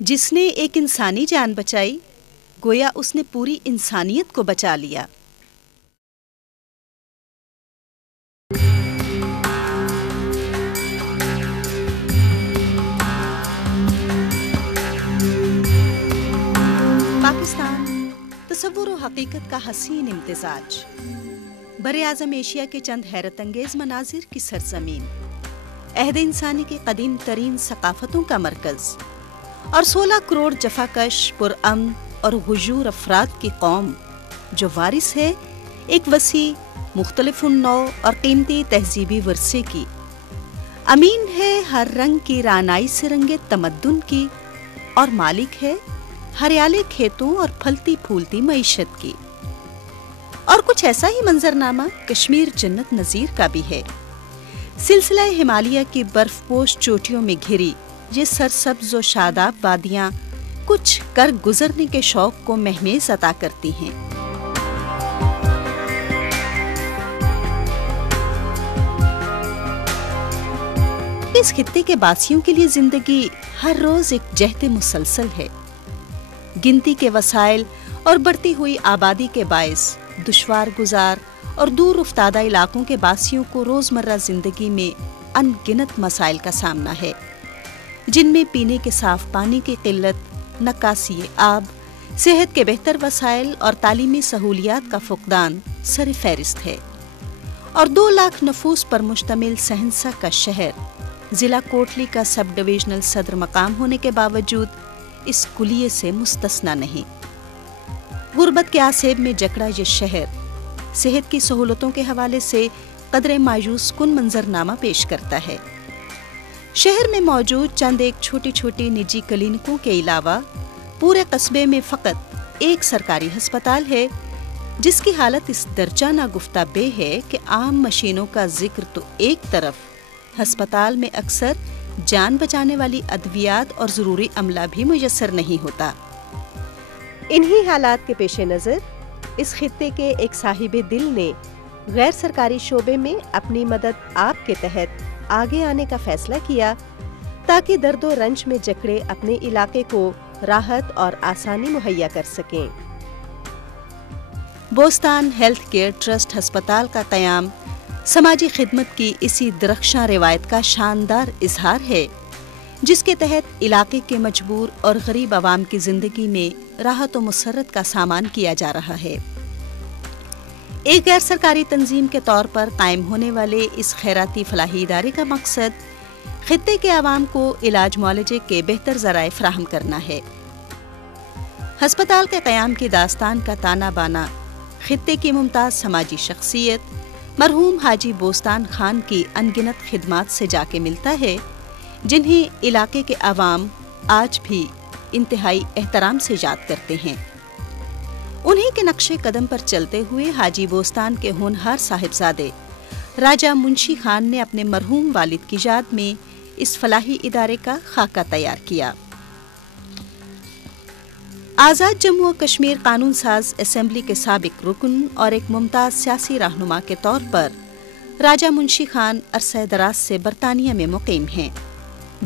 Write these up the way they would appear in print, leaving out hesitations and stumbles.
جس نے ایک انسانی جان بچائی گویا اس نے پوری انسانیت کو بچا لیا۔ پاکستان تصور و حقیقت کا حسین امتزاج، براعظم ایشیا کے چند حیرت انگیز مناظر کی سرزمین، عہد انسانی کی قدیم ترین ثقافتوں کا مرکز اور 16 کروڑ جفاکش پرامن اور غیور افراد کی قوم جو وارث ہے ایک وسیع مختلف النوع اور قیمتی تہذیبی ورثے کی، امین ہے ہر رنگ کی رعنائی سے رنگے تمدن کی، اور مالک ہے ہریالے کھیتوں اور پھلتی پھولتی معیشت کی۔ اور کچھ ایسا ہی منظرنامہ کشمیر جنت نظیر کا بھی ہے۔ سلسلہ ہمالیہ کی برف پوش چوٹیوں میں گھری یہ سرسبز و شاداب وادیاں کچھ کر گزرنے کے شوق کو مہمیز عطا کرتی ہیں۔ اس خطے کے باسیوں کے لیے زندگی ہر روز ایک جہد مسلسل ہے۔ گنتی کے وسائل اور بڑھتی ہوئی آبادی کے باعث دشوار گزار اور دور افتادہ علاقوں کے باسیوں کو روزمرہ زندگی میں ان گنت مسائل کا سامنا ہے، جن میں پینے کے صاف پانی کی قلت، نکاسی آب، صحت کے بہتر وسائل اور تعلیمی سہولیات کا فقدان سر فہرست ہے۔ اور 2 لاکھ نفوس پر مشتمل سہنسا کا شہر ضلع کوٹلی کا سب ڈویژنل صدر مقام ہونے کے باوجود اس کلیے سے مستثنی نہیں۔ غربت کے آسیب میں جکڑا یہ شہر صحت کی سہولتوں کے حوالے سے قدرے مایوس کن منظرنامہ پیش کرتا ہے۔ شہر میں موجود چند ایک چھوٹی چھوٹی نجی کلینکوں کے علاوہ پورے قصبے میں فقط ایک سرکاری ہسپتال ہے، جس کی حالت اس درجہ ناگفتہ بے ہے کہ عام مشینوں کا ذکر تو ایک طرف، ہسپتال میں اکثر جان بچانے والی ادویات اور ضروری عملہ بھی میسر نہیں ہوتا۔ انہی حالات کے پیش نظر اس خطے کے ایک صاحب دل نے غیر سرکاری شعبے میں اپنی مدد آپ کے تحت آگے آنے کا فیصلہ کیا تاکہ درد و رنج میں جکڑے اپنے علاقے کو راحت اور آسانی مہیا کر سکیں۔ بوستان ہیلتھ کیئر ٹرسٹ ہسپتال کا قیام سماجی خدمت کی اسی درخشاں روایت کا شاندار اظہار ہے، جس کے تحت علاقے کے مجبور اور غریب عوام کی زندگی میں راحت و مسرت کا سامان کیا جا رہا ہے۔ ایک غیر سرکاری تنظیم کے طور پر قائم ہونے والے اس خیراتی فلاحی ادارے کا مقصد خطے کے عوام کو علاج معالجے کے بہتر ذرائع فراہم کرنا ہے۔ ہسپتال کے قیام کی داستان کا تانا بانا خطے کی ممتاز سماجی شخصیت مرحوم حاجی بوستان خان کی انگنت خدمات سے جا کے ملتا ہے، جنہیں علاقے کے عوام آج بھی انتہائی احترام سے یاد کرتے ہیں۔ انہی کے نقش قدم پر چلتے ہوئے حاجی بوستان کے ہونہار صاحبزادے راجہ منشی خان نے اپنے مرحوم والد کی یاد میں اس فلاحی ادارے کا خاکہ تیار کیا۔ آزاد جموں و کشمیر قانون ساز اسمبلی کے سابق رکن اور ایک ممتاز سیاسی رہنما کے طور پر راجہ منشی خان عرصہ دراز سے برطانیہ میں مقیم ہیں،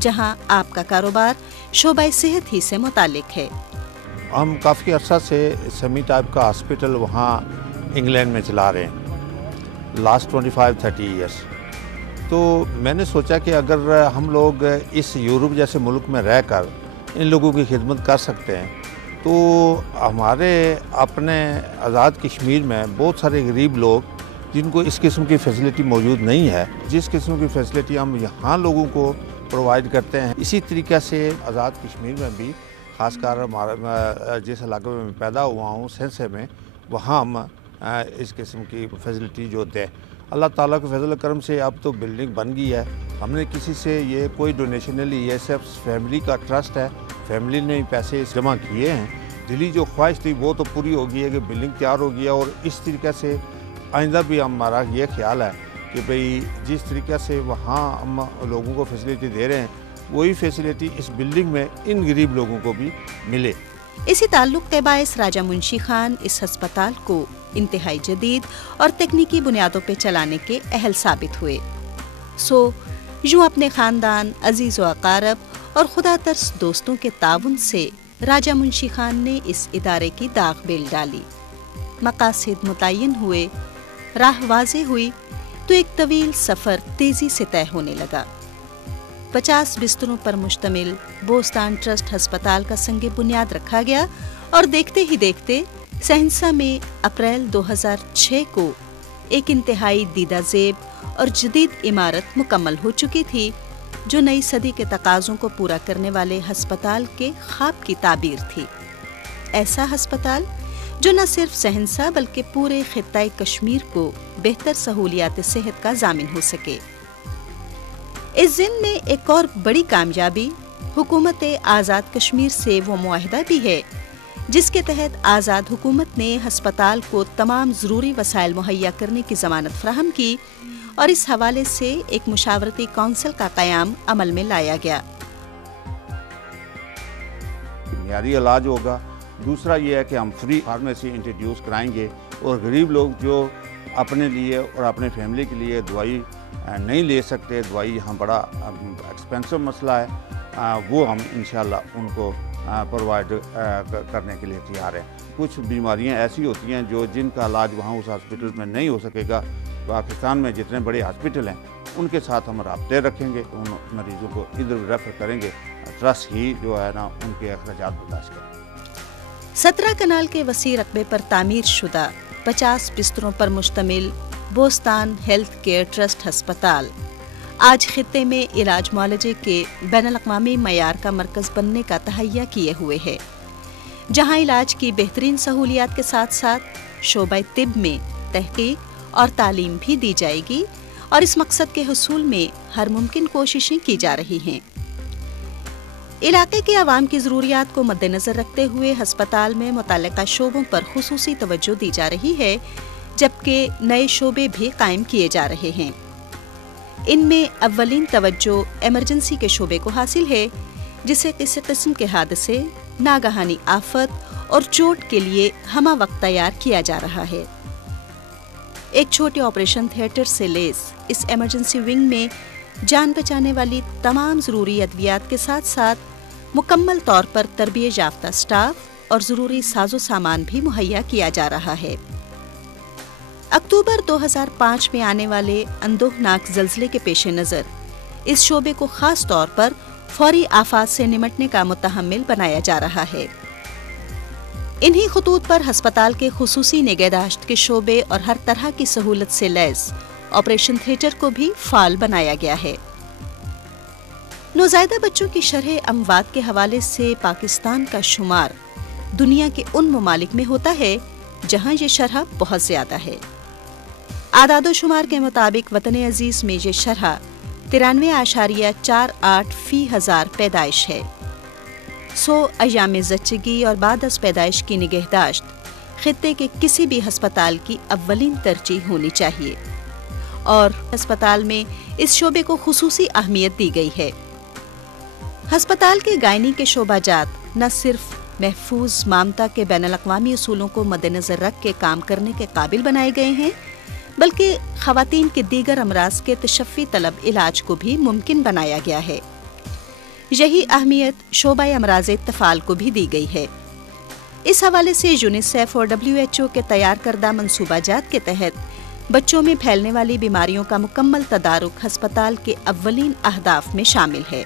جہاں آپ کا کاروبار شعبہ صحت ہی سے متعلق ہے۔ ہم کافی عرصہ سے سیمی ٹائپ کا ہاسپٹل وہاں انگلینڈ میں چلا رہے ہیں، لاسٹ 25-30 ایئرس۔ تو میں نے سوچا کہ اگر ہم لوگ اس یورپ جیسے ملک میں رہ کر ان لوگوں کی خدمت کر سکتے ہیں تو ہمارے اپنے آزاد کشمیر میں بہت سارے غریب لوگ جن کو اس قسم کی فیسلٹی موجود نہیں ہے، جس قسم کی فیسلٹی ہم یہاں لوگوں کو پرووائڈ کرتے ہیں، اسی طریقے سے آزاد کشمیر میں بھی خاص کر جس علاقے میں میں پیدا ہوا ہوں سینسے میں، وہاں ہم اس قسم کی فیسلٹی جو دیں۔ اللہ تعالیٰ کے فضل و کرم سے اب تو بلڈنگ بن گئی ہے۔ ہم نے کسی سے یہ کوئی ڈونیشن نہیں لی ہے، صرف فیملی کا ٹرسٹ ہے، فیملی نے ہی پیسے جمع کیے ہیں۔ دلی جو خواہش تھی وہ تو پوری ہو گئی ہے کہ بلڈنگ تیار ہو گیا، اور اس طریقے سے آئندہ بھی ہمارا یہ خیال ہے کہ بھئی جس طریقے سے وہاں ہم لوگوں کو فیسلٹی دے رہے ہیں وہی فیسلٹی اس بلڈنگ میں ان غریب لوگوں کو بھی ملے۔ اسی تعلق کے باعث راجہ منشی خان اس ہسپتال کو انتہائی جدید اور تکنیکی بنیادوں پہ چلانے کے اہل ثابت ہوئے۔ یوں اپنے خاندان، عزیز و اقارب اور خدا ترس دوستوں کے تعاون سے راجہ منشی خان نے اس ادارے کی داغ بیل ڈالی۔ مقاصد متعین ہوئے، راہ واضح ہوئی تو ایک طویل سفر تیزی سے طے ہونے لگا۔ 50 بستروں پر مشتمل بوستان ٹرسٹ ہسپتال کا سنگ بنیاد رکھا گیا اور دیکھتے ہی دیکھتے سہنسا میں اپریل 2006 کو ایک انتہائی دیدہ زیب اور جدید عمارت مکمل ہو چکی تھی، جو نئی صدی کے تقاضوں کو پورا کرنے والے ہسپتال کے خواب کی تعبیر تھی۔ ایسا ہسپتال جو نہ صرف سہنسا بلکہ پورے خطۂ کشمیر کو بہتر سہولیات صحت کا ضامن ہو سکے۔ اس ضمن میں ایک اور بڑی کامیابی حکومت آزاد کشمیر سے وہ معاہدہ بھی ہے جس کے تحت آزاد حکومت نے ہسپتال کو تمام ضروری وسائل مہیا کرنے کی ضمانت فراہم کی اور اس حوالے سے ایک مشاورتی کونسل کا قیام عمل میں لایا گیا۔ معیاری علاج ہوگا۔ دوسرا یہ ہے کہ ہم فری فارمیسی انٹروڈیوس کرائیں گے اور غریب لوگ جو اپنے لیے اور اپنے فیملی کے لیے دوائی نہیں لے سکتے، دوائی یہاں بڑا ایکسپینسو مسئلہ ہے، وہ ہم انشاءاللہ ان کو پرووائڈ کرنے کے لیے تیار ہیں۔ کچھ بیماریاں ایسی ہوتی ہیں جن کا علاج وہاں اس ہاسپٹل میں نہیں ہو سکے گا۔ پاکستان میں جتنے بڑے ہاسپٹل ہیں ان کے ساتھ ہم رابطے رکھیں گے، ان مریضوں کو ادھر ریفر کریں گے، ٹرسٹ ہی جو ہے نا ان کے اخراجات برداشت کریں گے۔ 17 کنال کے وسیع رقبے پر تعمیر شدہ 50 بستروں پر مشتمل بوستان ہیلتھ کیئر ٹرسٹ ہسپتال آج خطے میں علاج معالجے کے بین الاقوامی معیار کا مرکز بننے کا تہیہ کیے ہوئے ہے، جہاں علاج کی بہترین سہولیات کے ساتھ ساتھ شعبہ طب میں تحقیق اور تعلیم بھی دی جائے گی اور اس مقصد کے حصول میں ہر ممکن کوششیں کی جا رہی ہیں۔ علاقے کے عوام کی ضروریات کو مد نظر رکھتے ہوئے ہسپتال میں متعلقہ شعبوں پر خصوصی توجہ دی جا رہی ہے، جبکہ نئے شعبے بھی قائم کیے جا رہے ہیں۔ ان میں اولین توجہ ایمرجنسی کے شعبے کو حاصل ہے، جسے کسی قسم کے حادثے، ناگہانی آفت اور چوٹ کے لیے ہمہ وقت تیار کیا جا رہا ہے۔ ایک چھوٹے آپریشن تھیٹر سے لیس اس ایمرجنسی ونگ میں جان بچانے والی تمام ضروری ادویات کے ساتھ ساتھ مکمل طور پر تربیت یافتہ سٹاف اور ضروری ساز و سامان بھی مہیا کیا جا رہا ہے۔ اکتوبر 2005 میں آنے والے اندوہناک زلزلے کے پیش نظر اس شعبے کو خاص طور پر فوری آفات سے نمٹنے کا متحمل بنایا جا رہا ہے۔ انہی خطوط پر ہسپتال کے خصوصی نگہداشت کے شعبے اور ہر طرح کی سہولت سے لیس آپریشن تھیٹر کو بھی فعال بنایا گیا ہے۔ نوزائیدہ بچوں کی شرح اموات کے حوالے سے پاکستان کا شمار دنیا کے ان ممالک میں ہوتا ہے جہاں یہ شرح بہت زیادہ ہے۔ اعداد و شمار کے مطابق وطن عزیز میں یہ شرح 93.48 فی ہزار پیدائش ہے۔ 100 ایام زچگی اور بعد از پیدائش کی نگہداشت خطے کے کسی بھی ہسپتال کی اولین ترجیح ہونی چاہیے، اور ہسپتال میں اس شعبے کو خصوصی اہمیت دی گئی ہے۔ ہسپتال کے گائنی کے شعبہ جات نہ صرف محفوظ مامتا کے بین الاقوامی اصولوں کو مد نظر رکھ کے کام کرنے کے قابل بنائے گئے ہیں، بلکہ خواتین کے دیگر امراض کے تشفی طلب علاج کو بھی ممکن بنایا گیا ہے۔ یہی اہمیت شعبہ امراض طفال کو بھی دی گئی ہے۔ اس حوالے سے یونیسیف اور WHO کے تیار کردہ منصوبہ جات کے تحت بچوں میں پھیلنے والی بیماریوں کا مکمل تدارک ہسپتال کے اولین اہداف میں شامل ہے۔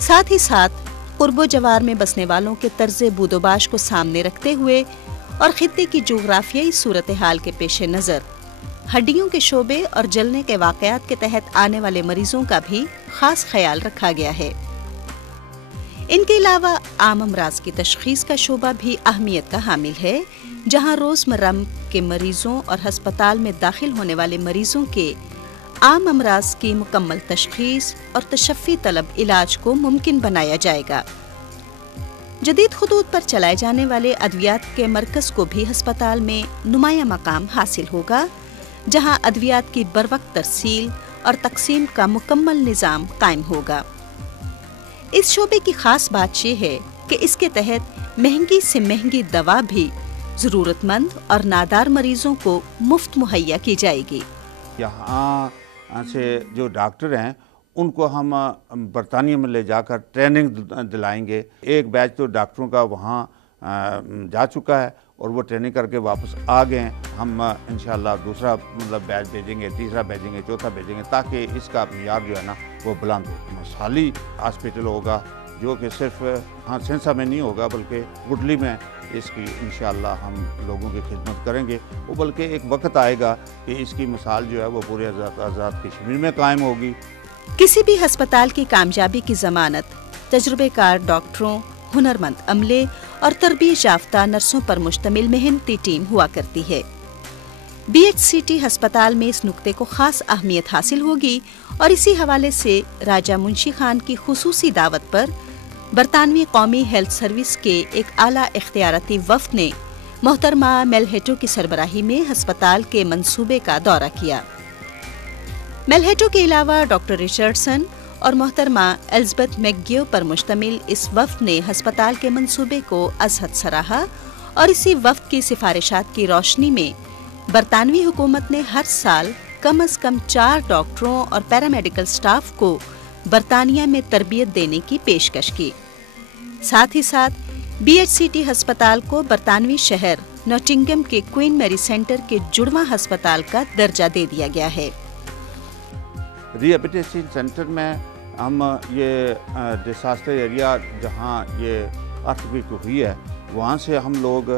ساتھ ہی ساتھ قرب و جوار میں بسنے والوں کے طرز بود و باش کو سامنے رکھتے ہوئے اور خطے کی جغرافیائی صورتحال کے پیش نظر ہڈیوں کے شعبے اور جلنے کے واقعات کے تحت آنے والے مریضوں کا بھی خاص خیال رکھا گیا ہے۔ ان کے علاوہ عام امراض کی تشخیص کا شعبہ بھی اہمیت کا حامل ہے، جہاں روزمرہ کے مریضوں اور ہسپتال میں داخل ہونے والے مریضوں کے عام امراض کی مکمل تشخیص اور تشفی طلب علاج کو ممکن بنایا جائے گا۔ جدید خطوط پر چلائے جانے والے ادویات کے مرکز کو بھی ہسپتال میں نمایاں مقام حاصل ہوگا، جہاں ادویات کی بروقت ترسیل اور تقسیم کا مکمل نظام قائم ہوگا۔ اس شعبے کی خاص بات یہ ہے کہ اس کے تحت مہنگی سے مہنگی دوا بھی ضرورت مند اور نادار مریضوں کو مفت مہیا کی جائے گی۔ یہاں سے جو ڈاکٹر ہیں ان کو ہم برطانیہ میں لے جا کر ٹریننگ دلائیں گے. ایک بیچ تو ڈاکٹروں کا وہاں جا چکا ہے اور وہ ٹریننگ کر کے واپس آ گئے ہیں. ہم انشاءاللہ دوسرا بیچ بھیجیں گے, تیسرا بھیجیں گے, چوتھا بھیجیں گے, تاکہ اس کا معیار جو ہے نا وہ بلند ہو. مثالی ہاسپٹل ہوگا جو کہ صرف سینسا میں نہیں ہوگا بلکہ وڈلی میں اس کی انشاءاللہ ہم لوگوں کی خدمت کریں گے. وہ بلکہ ایک وقت آئے گا کہ اس کی مثال جو ہے وہ پورے آزاد کشمیر میں قائم ہوگی. کسی بھی ہسپتال کی کامیابی کی ضمانت تجربے کار ڈاکٹروں، ہنرمند عملے اور تربیت یافتہ نرسوں پر مشتمل محنتی ٹیم ہوا کرتی ہے. BHCT ہسپتال میں اس نکتے کو خاص اہمیت حاصل ہوگی اور اسی حوالے سے راجہ منشی خان کی خصوصی دعوت پر برطانوی قومی ہیلتھ سروس کے ایک اعلیٰ اختیاراتی وفد نے محترمہ میلہیٹو کی سربراہی میں ہسپتال کے منصوبے کا دورہ کیا. میلہیٹو کے علاوہ ڈاکٹر ریچرڈسن اور محترمہ الزبتھ میکگیو پر مشتمل اس وفد نے ہسپتال کے منصوبے کو از حد سراہا اور اسی وفد کی سفارشات کی روشنی میں برطانوی حکومت نے ہر سال کم از کم 4 ڈاکٹروں اور پیرامیڈیکل سٹاف کو برطانیہ میں تربیت دینے کی پیشکش کی. ساتھ ہی ساتھ BHCT ہسپتال کو برطانوی شہر نوٹنگم کے کوئین میری سینٹر کے جڑواں ہسپتال کا درجہ دے دیا گیا ہے. ریہیبلیٹیشن سینٹر میں ہم یہ ڈیزاسٹر ایریا جہاں یہ ارتھکویک ہوئی ہے وہاں سے ہم لوگ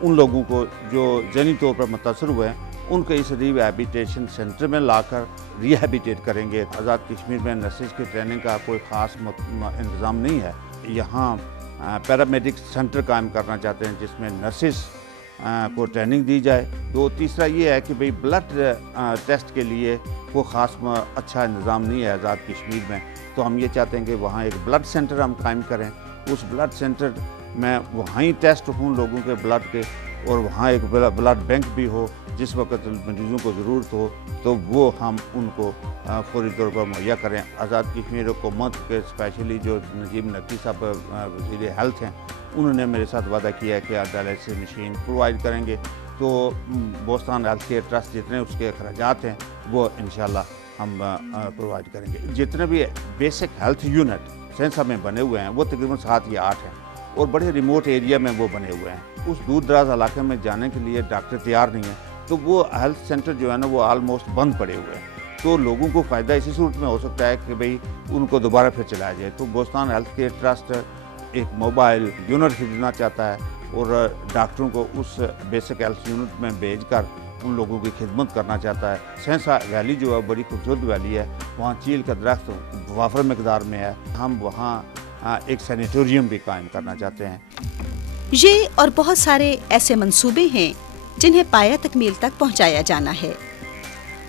ان لوگوں کو جو ذہنی طور پر متاثر ہوئے ہیں ان کو اس ریہیبلیٹیشن سینٹر میں لا کر ریہیبلیٹیٹ کریں گے. آزاد کشمیر میں نرسز کی ٹریننگ کا کوئی خاص انتظام نہیں ہے. یہاں پیرامیڈک سینٹر قائم کرنا چاہتے ہیں جس میں نرسز کو ٹریننگ دی جائے. تیسرا یہ ہے کہ بھئی بلڈ ٹیسٹ کے لیے کوئی خاص اچھا انتظام نہیں ہے آزاد کشمیر میں, تو ہم یہ چاہتے ہیں کہ وہاں ایک بلڈ سینٹر ہم قائم کریں. اس بلڈ سینٹر میں وہاں ہی ٹیسٹ ہوں لوگوں کے بلڈ کے, اور وہاں ایک بلڈ بینک بھی ہو. جس وقت مریضوں کو ضرورت ہو تو وہ ہم ان کو فوری طور پر مہیا کریں. آزاد کشمیر حکومت کے اسپیشلی جو نجیب نقوی صاحب وزیر ہیلتھ ہیں انہوں نے میرے ساتھ وعدہ کیا ہے کہ ڈائلسس مشین پرووائڈ کریں گے. تو بوستان ہیلتھ کیئر ٹرسٹ جتنے اس کے اخراجات ہیں وہ انشاءاللہ ہم پرووائڈ کریں گے. جتنے بھی بیسک ہیلتھ یونٹ سینسا میں بنے ہوئے ہیں وہ تقریباً 7 یا 8 ہیں اور بڑے ریموٹ ایریا میں وہ بنے ہوئے ہیں. اس دور دراز علاقے میں جانے کے لیے ڈاکٹر تیار نہیں ہیں, تو وہ ہیلتھ سینٹر جو ہے نا وہ آلموسٹ بند پڑے ہوئے ہیں. تو لوگوں کو فائدہ اسی صورت میں ہو سکتا ہے کہ بھئی ان کو دوبارہ پھر چلایا جائے. تو بوستان ہیلتھ کیئر ٹرسٹ ایک موبائل یونٹ خریدنا چاہتا ہے اور ڈاکٹروں کو اس بیسک ہیلتھ یونٹ میں بھیج کر ان لوگوں کی خدمت کرنا چاہتا ہے. سینسا ویلی جو ہے بڑی خوبصورت ویلی ہے, وہاں چیل کا درخت وافر مقدار میں ہے. ہم وہاں ایک سینیٹوریم بھی قائم کرنا چاہتے ہیں. یہ اور بہت سارے ایسے منصوبے ہیں جنہیں پایہ تکمیل تک پہنچایا جانا ہے.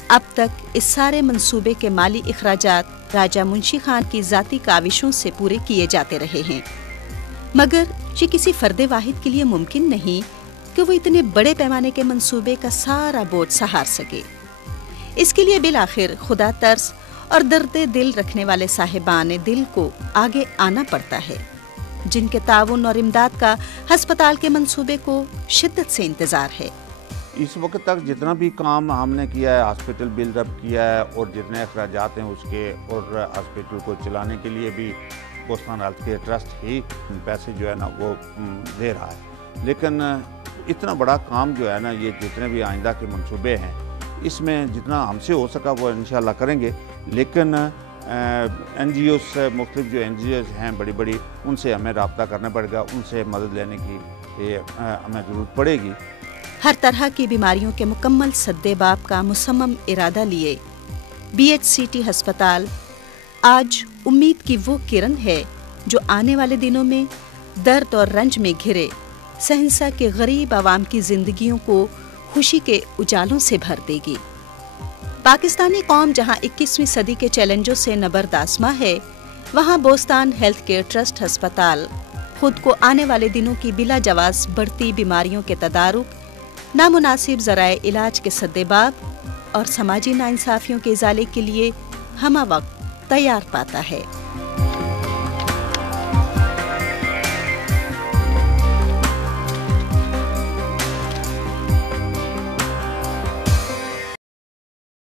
اب تک اس سارے منصوبے کے مالی اخراجات راجہ منشی خان کی ذاتی کاوشوں سے پورے کیے جاتے رہے ہیں, مگر یہ کسی فرد واحد کے لیے ممکن نہیں کہ وہ اتنے بڑے پیمانے کے منصوبے کا سارا بوجھ سہار سکے. اس کے لیے بالآخر خدا ترس اور درد دل رکھنے والے صاحبان دل کو آگے آنا پڑتا ہے, جن کے تعاون اور امداد کا ہسپتال کے منصوبے کو شدت سے انتظار ہے. اس وقت تک جتنا بھی کام ہم نے کیا ہے, ہاسپٹل بلڈ اپ کیا ہے اور جتنے اخراجات ہیں اس کے, اور ہاسپٹل کو چلانے کے لیے بھی بوستان ہیلتھ کیئر ٹرسٹ ہی پیسے جو ہے نا وہ دے رہا ہے. لیکن اتنا بڑا کام جو ہے نا, یہ جتنے بھی آئندہ کے منصوبے ہیں اس میں جتنا ہم سے ہو سکا وہ انشاءاللہ کریں گے. لیکن NGOs سے مختلف جو NGOs ہیں بڑی بڑی, ان سے ہمیں رابطہ کرنا پڑے گا, ان سے مدد لینے کی ہمیں ضرورت پڑے گی. ہر طرح کی بیماریوں کے مکمل سدِ باب کا مصمم ارادہ لیے BHCT ہسپتال آج امید کی وہ کرن ہے جو آنے والے دنوں میں درد اور رنج میں گھرے سہنسا کے غریب عوام کی زندگیوں کو خوشی کے اجالوں سے بھر دے گی. پاکستانی قوم جہاں 21ویں صدی کے چیلنجوں سے نبردآسماں ہے, وہاں بوستان ہیلتھ کیئر ٹرسٹ ہسپتال خود کو آنے والے دنوں کی بلا جواز بڑھتی بیماریوں کے تدارک, نامناسب ذرائع علاج کے سدِ باب اور سماجی ناانصافیوں کے ازالے کے لیے ہمہ وقت تیار پاتا ہے.